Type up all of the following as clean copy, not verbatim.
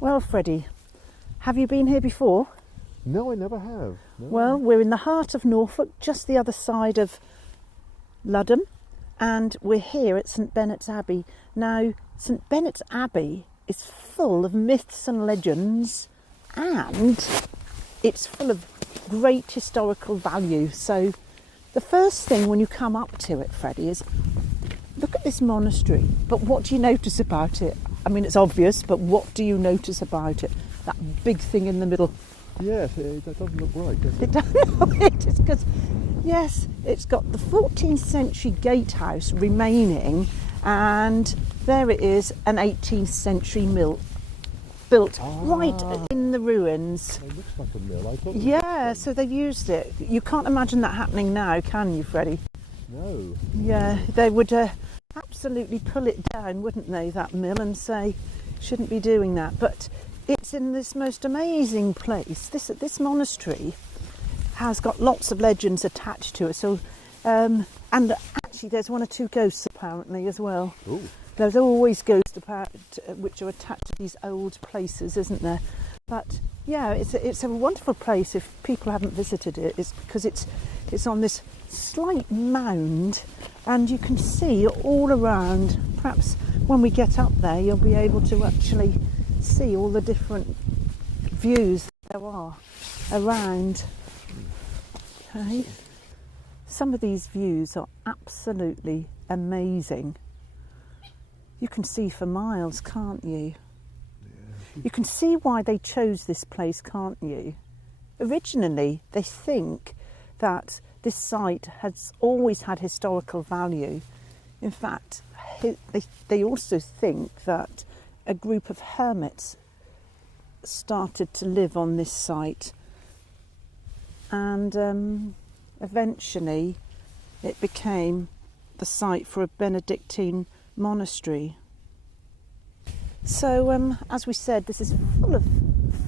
Well, Freddie, have you been here before? No, I never have. No. Well, we're in the heart of Norfolk, just the other side of Ludham, and we're here at St Benet's Abbey. Now, St Benet's Abbey is full of myths and legends, and it's full of great historical value. So the first thing when you come up to it, Freddie, is look at this monastery. But what do you notice about it? I mean, it's obvious, but what do you notice about it? That big thing in the middle. Yes, that doesn't look right, does it? It doesn't. It is because, yes, it's got the 14th century gatehouse remaining, and there it is, an 18th century mill built right in the ruins. It looks like a mill. I thought. Yeah, so they've used it. You can't imagine that happening now, can you, Freddie? No. Yeah, they would absolutely pull it down, wouldn't they, that mill, and say, shouldn't be doing that. But it's in this most amazing place. This monastery has got lots of legends attached to it. So, and actually, there's one or two ghosts apparently as well. Ooh. There's always ghosts which are attached to these old places, isn't there? But yeah, it's a wonderful place. If people haven't visited it, it's because it's on this slight mound, and you can see all around. Perhaps when we get up there, you'll be able to actually see all the different views there are around. Okay. Some of these views are absolutely amazing. You can see for miles, can't you? Yeah. You can see why they chose this place, can't you? Originally, they think that this site has always had historical value. In fact, they also think that a group of hermits started to live on this site, and eventually it became the site for a Benedictine monastery. So, as we said, this is full of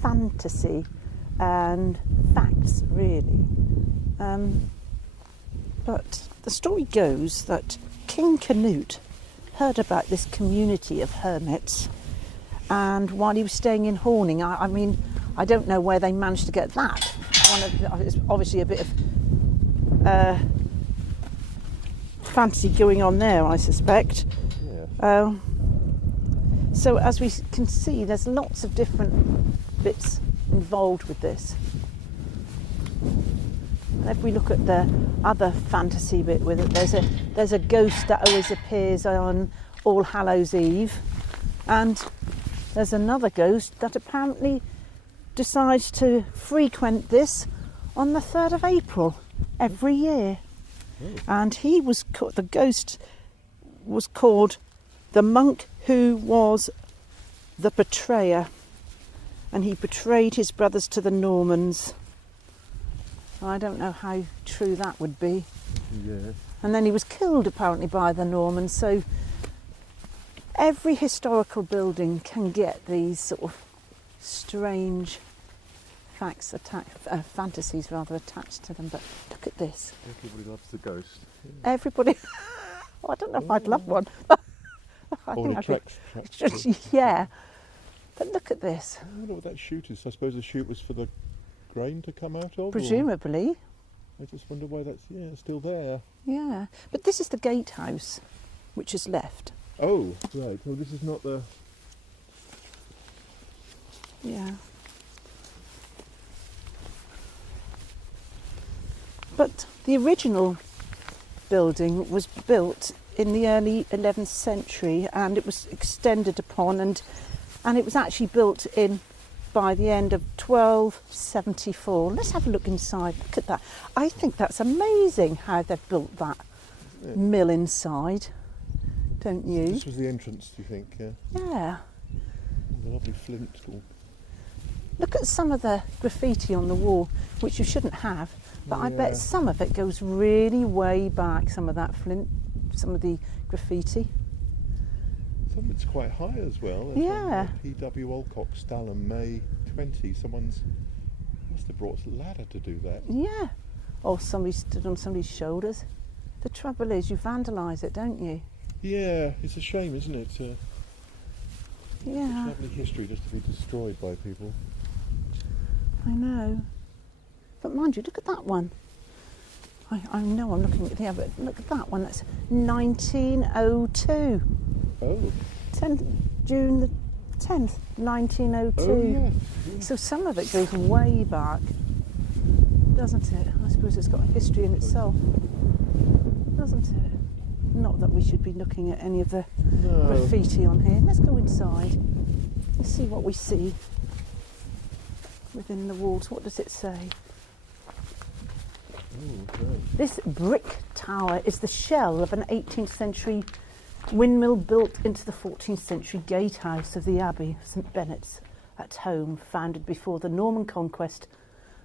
fantasy and facts, really. But the story goes that King Canute heard about this community of hermits, and while he was staying in Horning, I mean, I don't know where they managed to get that. It's obviously a bit of fantasy going on there, I suspect. Yeah. So as we can see, there's lots of different bits involved with this. And if we look at the other fantasy bit with it, there's a ghost that always appears on All Hallows Eve, and there's another ghost that apparently decides to frequent this on the 3rd of April every year. Oh. And the ghost was called the monk who was the betrayer, and he betrayed his brothers to the Normans. I don't know how true that would be. Yeah. And then he was killed apparently by the Normans. So every historical building can get these sort of strange facts, fantasies rather, attached to them. But look at this. Everybody loves the ghost. Yeah. Everybody. I don't know if I'd love one. I think I'd be, yeah. But look at this. I wonder what that chute is. I suppose the chute was for the grain to come out of? Presumably. I just wonder why that's still there. Yeah. But this is the gatehouse, which is left. Oh, right. Well, this is not the... Yeah. But the original building was built in the early 11th century, and it was extended upon, and it was actually built in by the end of 1274. Let's have a look inside. Look at that. I think that's amazing how they've built that mill inside, don't you? This was the entrance, do you think? Yeah. The lovely flint. Look at some of the graffiti on the wall, which you shouldn't have, but I bet some of it goes really way back, some of that flint, some of the graffiti. Some of it's quite high as well. Yeah. P.W. Alcock, Stalham, May 20. Someone's must have brought a ladder to do that. Yeah. Or somebody stood on somebody's shoulders. The trouble is you vandalise it, don't you? Yeah, it's a shame, isn't it? Yeah, Lovely history just to be destroyed by people. I know. But mind you, look at that one. I know I'm looking at the other, but look at that one. That's 1902. Oh. June the 10th, 1902. Oh, yes. So some of it goes way back, doesn't it? I suppose it's got a history in itself, doesn't it? Not that we should be looking at any of the graffiti on here. Let's go inside and see what we see within the walls. What does it say? Oh, great. This brick tower is the shell of an 18th century windmill built into the 14th century gatehouse of the Abbey of St Benet's at home, founded before the Norman conquest,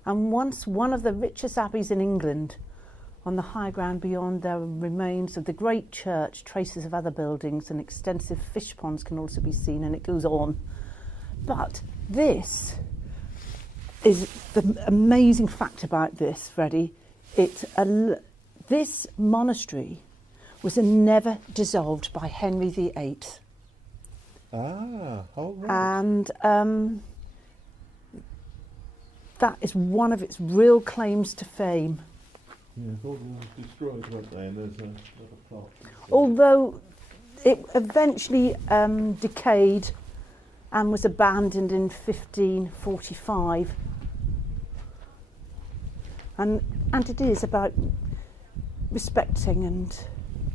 and once one of the richest abbeys in England. On the high ground beyond there are remains of the great church, traces of other buildings, and extensive fish ponds can also be seen, and it goes on. But this is the amazing fact about this, Freddie. This monastery was never dissolved by Henry VIII. Ah, all right. And that is one of its real claims to fame. Yeah, all them destroyed, weren't they? And there's a little plot. Although it eventually decayed and was abandoned in 1545. And it is about respecting and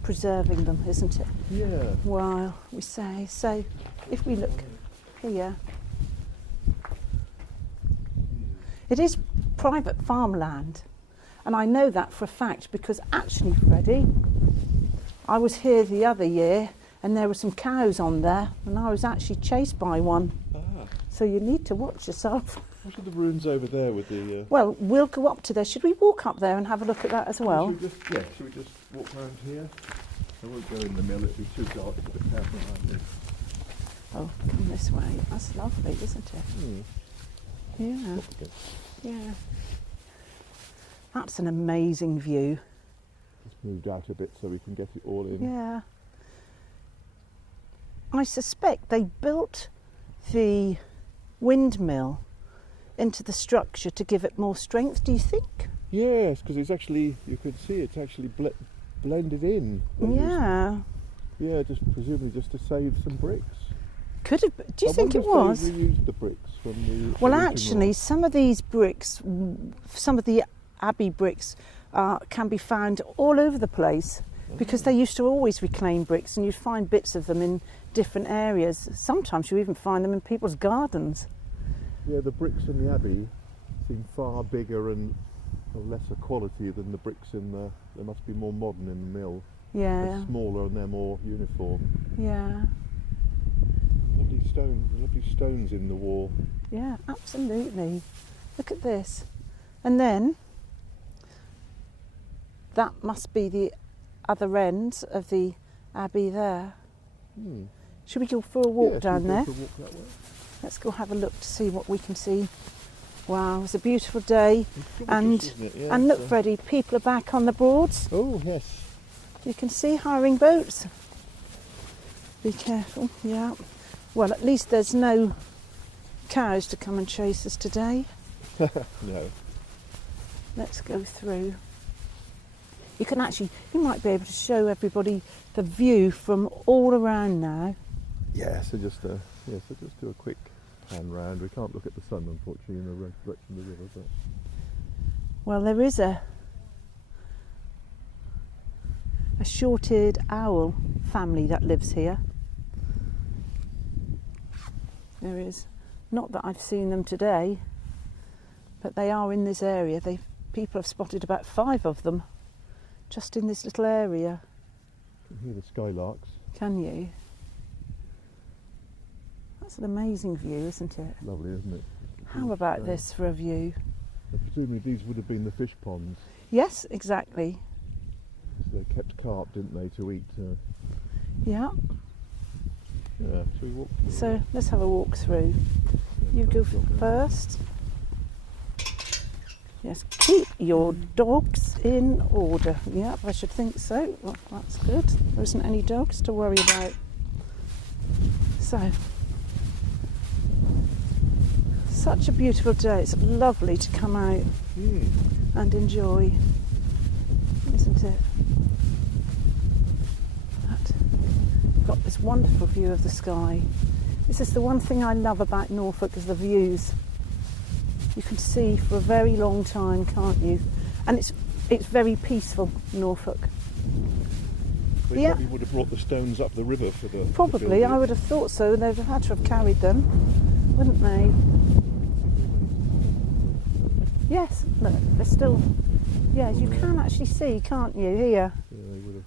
preserving them, isn't it? Yeah. While we say. So if we look here, it is private farmland. And I know that for a fact because actually, Freddie, I was here the other year and there were some cows on there and I was actually chased by one. Ah. So you need to watch yourself. What are the ruins over there with the... Well, we'll go up to there. Should we walk up there and have a look at that as well? Should we just walk around here? I won't go in the mill, it'll be too dark to the camera like this. Oh, come this way. That's lovely, isn't it? Yeah. Yeah. That's an amazing view. Just moved out a bit so we can get it all in. Yeah. I suspect they built the windmill into the structure to give it more strength, do you think? Yes, because it's actually, you could see it's actually blended in. Yeah, just presumably just to save some bricks. Could have. Do you think it was? They reused the bricks from the Well, original. actually, some of these bricks, some of the Abbey bricks, can be found all over the place because they used to always reclaim bricks, and you'd find bits of them in different areas. Sometimes you even find them in people's gardens. Yeah, the bricks in the Abbey seem far bigger and of lesser quality than the bricks in the. They must be more modern in the mill. Yeah. They're smaller and they're more uniform. Yeah. Lovely stones in the wall. Yeah, absolutely. Look at this. And then that must be the other end of the Abbey there. Should we go for a walk down there? For a walk that way? Let's go have a look to see what we can see. Wow, it's a beautiful day. And look, Freddie, people are back on the Broads. Oh, yes. You can see hiring boats. Be careful, yeah. Well, at least there's no cows to come and chase us today. No. Let's go through. You might be able to show everybody the view from all around now. Yeah, so just do a quick pan round. We can't look at the sun, unfortunately, in the direction of the river. But Well, there is a short-eared owl family that lives here. There is. Not that I've seen them today, but they are in this area. People have spotted about 5 of them just in this little area. you can hear the skylarks. Can you? That's an amazing view, isn't it? Lovely, isn't it? How about this for a view? Presumably these would have been the fish ponds. Yes, exactly. So they kept carp, didn't they, to eat? Yeah. Yeah, shall we walk through? So let's have a walk through. Yeah, You go walk around. first. Yes, keep your dogs in order. Yep, I should think so. Well, that's good. There isn't any dogs to worry about. So, such a beautiful day. It's lovely to come out and enjoy, isn't it? We've got this wonderful view of the sky. This is the one thing I love about Norfolk, is the views. You can see for a very long time, can't you? And it's very peaceful, Norfolk. They probably would have brought the stones up the river for the... Probably, I would have thought so. They'd have had to have carried them, wouldn't they? Yes, look, they're still... Yes, you can actually see, can't you, here? Yeah, they would have...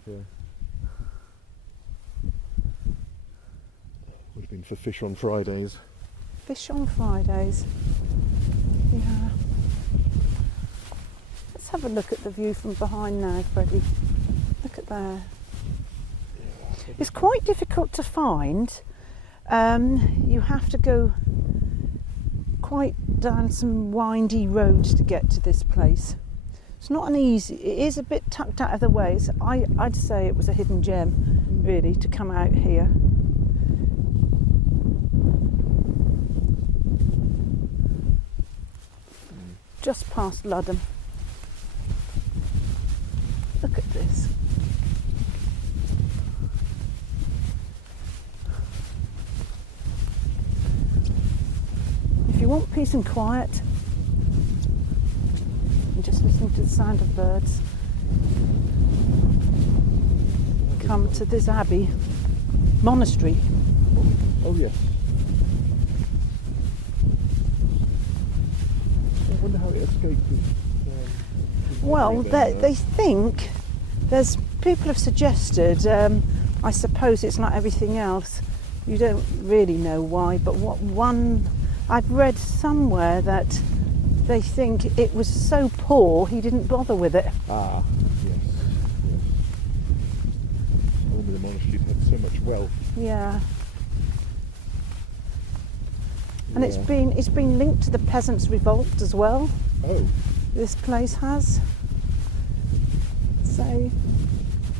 would have been for fish on Fridays. Fish on Fridays. Yeah. Let's have a look at the view from behind now, Freddie. Look at there. It's quite difficult to find. You have to go quite down some windy roads to get to this place. It's not an easy, it is a bit tucked out of the way. So I'd say it was a hidden gem, really, to come out here. Just past Ludham. Look at this. If you want peace and quiet, and just listening to the sound of birds, come to this Abbey Monastery. Oh yes. I wonder how it escaped. Well, they think people have suggested. I suppose it's like everything else. You don't really know why, but I've read somewhere that they think it was so poor he didn't bother with it. Ah, yes. Normally the monastery had so much wealth. Yeah. And it's been linked to the peasants' revolt as well. Oh. This place has. So,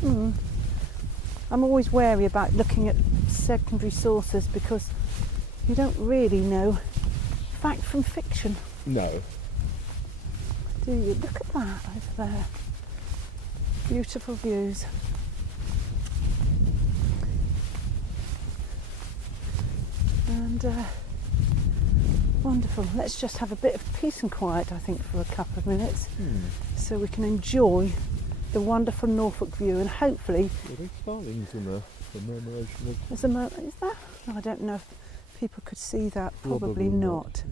I'm always wary about looking at secondary sources because you don't really know fact from fiction. No. Do you? Look at that over there. Beautiful views. And wonderful. Let's just have a bit of peace and quiet, I think, for a couple of minutes, so we can enjoy the wonderful Norfolk view, and hopefully... Are there starlings in the murmuration of... Is there? I don't know if people could see that. Probably not.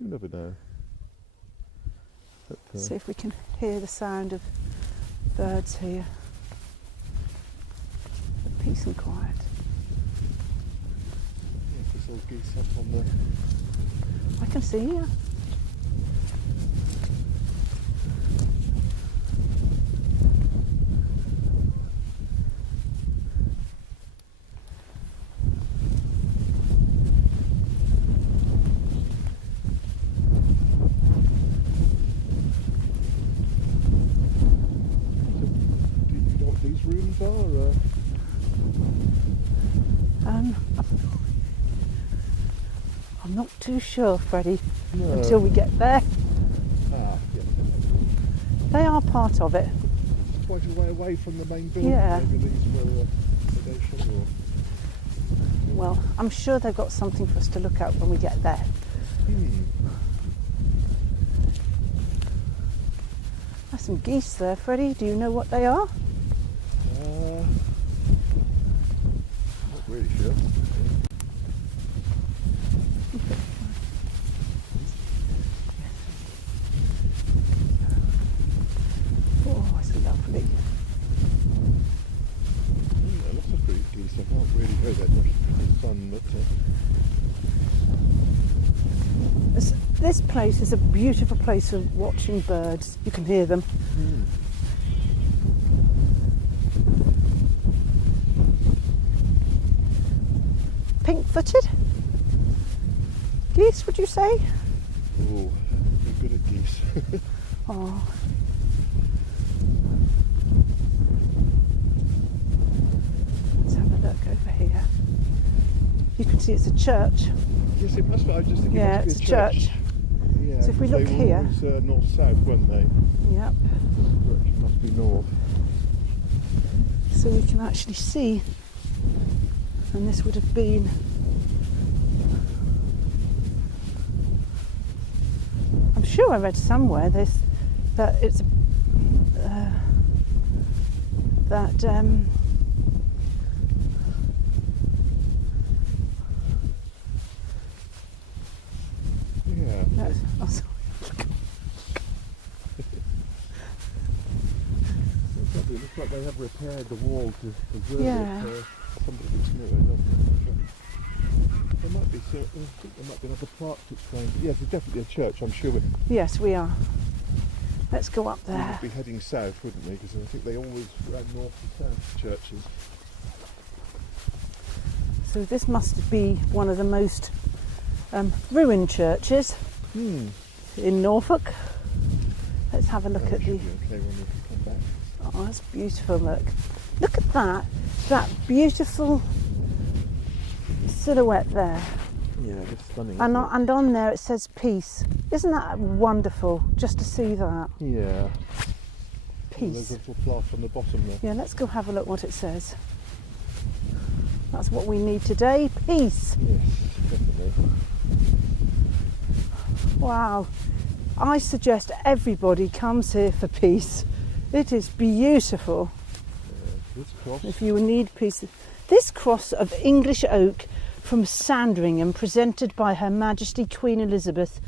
You never know. But, see if we can hear the sound of birds here. The peace and quiet. Yeah, there's all geese up on the... I can see you. Do you know what these rooms are? I'm not too sure, Freddie, No. until we get there. Ah, yes. They are part of it. It's quite a way away from the main building. Yeah. Maybe these were accommodation or... Well, I'm sure they've got something for us to look at when we get there. There's some geese there, Freddie. Do you know what they are? Not really sure. Oh, it's lovely. Yeah, lots of pretty geese. I can't really go that much in the sun, but... This place is a beautiful place for watching birds. You can hear them. Pink-footed geese, would you say? Oh, you're good at geese. Oh. Let's have a look over here. You can see it's a church. Yes, it must be. I just think Yeah, it it's must be a church. Yeah, So if we look they were here- always north-south, weren't they? Yep. This direction must be north. So we can actually see, and this would have been I'm sure I read somewhere this that it's that Yeah. that's, oh, sorry. It looks like they have repaired the wall to preserve Yeah. it for somebody that's newer, doesn't it? There might be, I think there might be another park to explain. But yes, it's definitely a church, I'm sure. Yes, we are. Let's go up We there. would be heading south, wouldn't we? Because I think they always ran north and south churches. So this must be one of the most ruined churches in Norfolk. Let's have a look at That the. should be okay when we come back. Oh, that's beautiful. Look at that. That beautiful silhouette there. Yeah, it's stunning. And isn't and on there it says peace. Isn't that wonderful? Just to see that it? Yeah. And peace. there's a little plaque on the bottom there. Yeah, let's go have a look what it says. That's what we need today. Peace. Yes, definitely. Wow. I suggest everybody comes here for peace. It is beautiful. This cross. If you need peace. This cross of English oak from Sandringham, presented by Her Majesty Queen Elizabeth,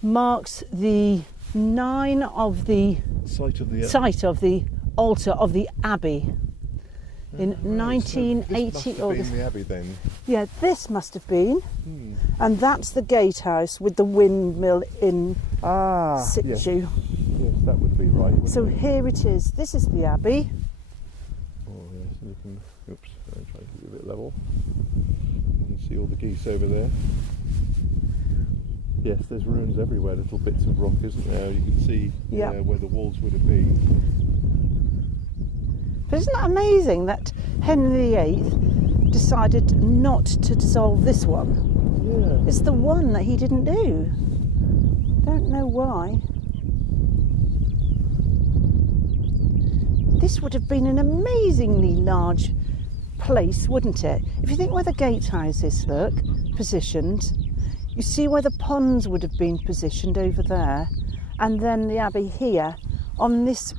marks the site of the altar of the Abbey in Right, 1980. So this must have been the Abbey then. Yeah, this must have been. And that's the Gatehouse with the windmill in situ. Yes. Yes, that would be right. wouldn't So it? here it is. This is the Abbey. Oh yes, and you can. Oops, I'll try to keep it a bit level. You can see all the geese over there. Yes, there's ruins everywhere. Little bits of rock, isn't there? You can see where the walls would have been. But isn't that amazing that Henry VIII decided not to dissolve this one? Yeah. It's the one that he didn't do. Don't know why. This would have been an amazingly large place, wouldn't it? If you think where the gatehouse is, look, positioned, you see where the ponds would have been positioned over there, and then the Abbey here on this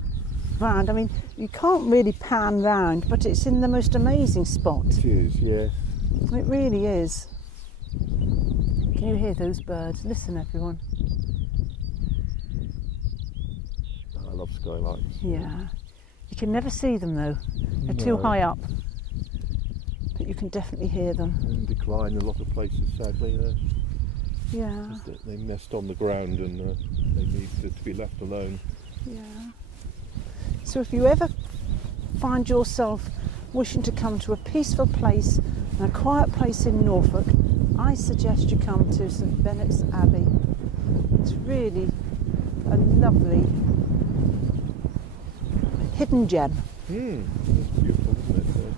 round. I mean, you can't really pan round, but it's in the most amazing spot. It is, yes. It really is. Can you hear those birds? Listen, everyone. I love skylights. Yeah. You can never see them though. They're too No. high up. But you can definitely hear them. In decline in a lot of places, sadly. Yeah. They nest on the ground and they need to be left alone. Yeah. So if you ever find yourself wishing to come to a peaceful place and a quiet place in Norfolk, I suggest you come to St Benet's Abbey. It's really a lovely hidden gem. It's beautiful, isn't it?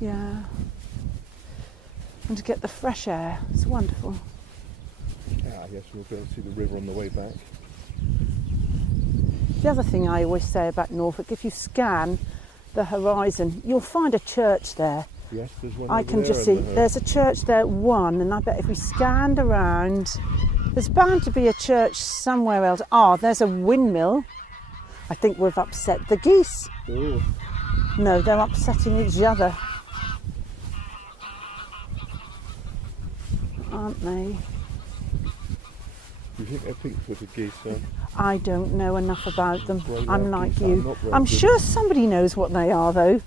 Yeah. And to get the fresh air, it's wonderful. Yes, we'll be able to see the river on the way back. The other thing I always say about Norfolk, if you scan the horizon, you'll find a church there. Yes, there's one I over can there just in see, the- there's a church there, one, and I bet if we scanned around, there's bound to be a church somewhere else. Ah, there's a windmill. I think we've upset the geese. Oh, No, they're upsetting each other, aren't they? do you think they're pink-footed geese? I don't know enough about them. Grey I'm lag like geese are you. not very I'm good. sure somebody knows what they are, though.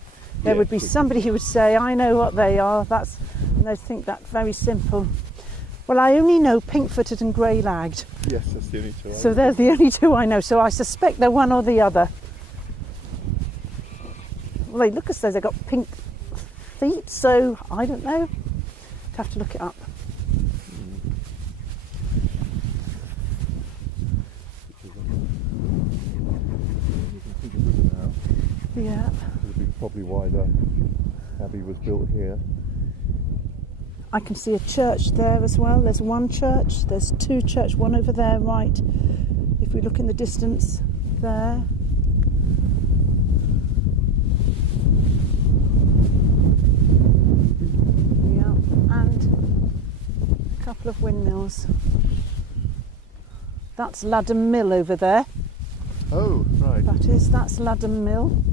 There Yeah, would be good. somebody who would say, I know what they are. And they think that's very simple. Well, I only know pink-footed and grey-lagged. Yes, that's the only two. I So know. they're the only two I know. So I suspect they're one or the other. Well, they look as though they've got pink feet, so I don't know. I'd have to look it up. You can see the river now. Yeah. This would be probably why the abbey was built here. I can see a church there as well. There's one church, there's two churches, one over there, right. If we look in the distance there. Yeah, and a couple of windmills. That's Ludham Mill over there. Oh, right. That's Ludham Mill.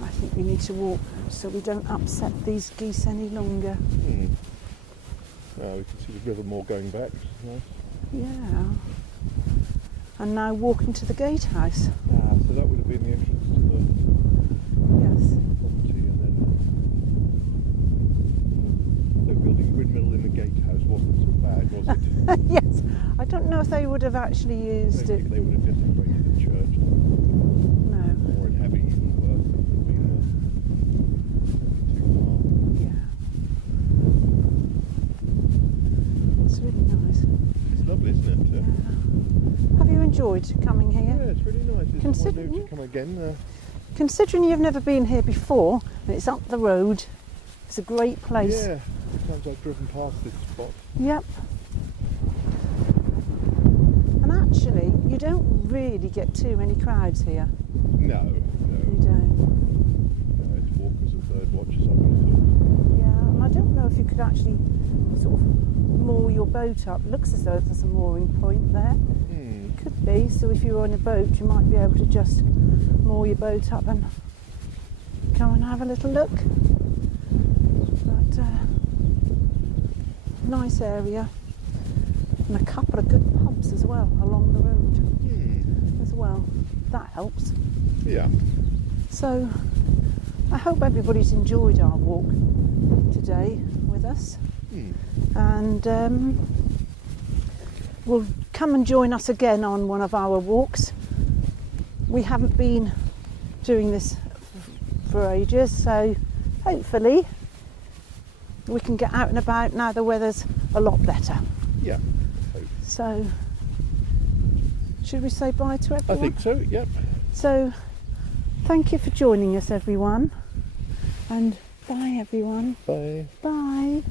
I think we need to walk so we don't upset these geese any longer. Now we can see the river more going back, which is nice. Yeah. And now walking to the Gatehouse. Ah, so that would have been the entrance to the Yes. property, and then the building windmill in the Gatehouse wasn't so bad, was it? Yes. I don't know if they would have actually used it. They would have desecrated the church. No. Or in Abbey even worse. It would have been too far. Yeah. It's really nice. It's lovely, isn't it? Yeah. Have you enjoyed coming here? Yeah, it's really nice. It's Consider- to come again. Considering you've never been here before, and it's up the road, it's a great place. Yeah, sometimes I've driven past this spot. Yep. And actually, you don't really get too many crowds here. No. You don't. No, it's walkers and bird watchers, I would have thought. Yeah, and I don't know if you could actually sort of moor your boat up. It looks as though there's a mooring point there. Could be. So if you were on a boat, you might be able to just moor your boat up and come and have a little look. But nice area, and a couple of good pubs as well along the road as well. That helps. Yeah. So I hope everybody's enjoyed our walk today with us, and will come and join us again on one of our walks. We haven't been doing this for ages, so hopefully we can get out and about now the weather's a lot better. Yeah. So should we say bye to everyone? I think so, yep. So thank you for joining us, everyone, and bye everyone. Bye. Bye.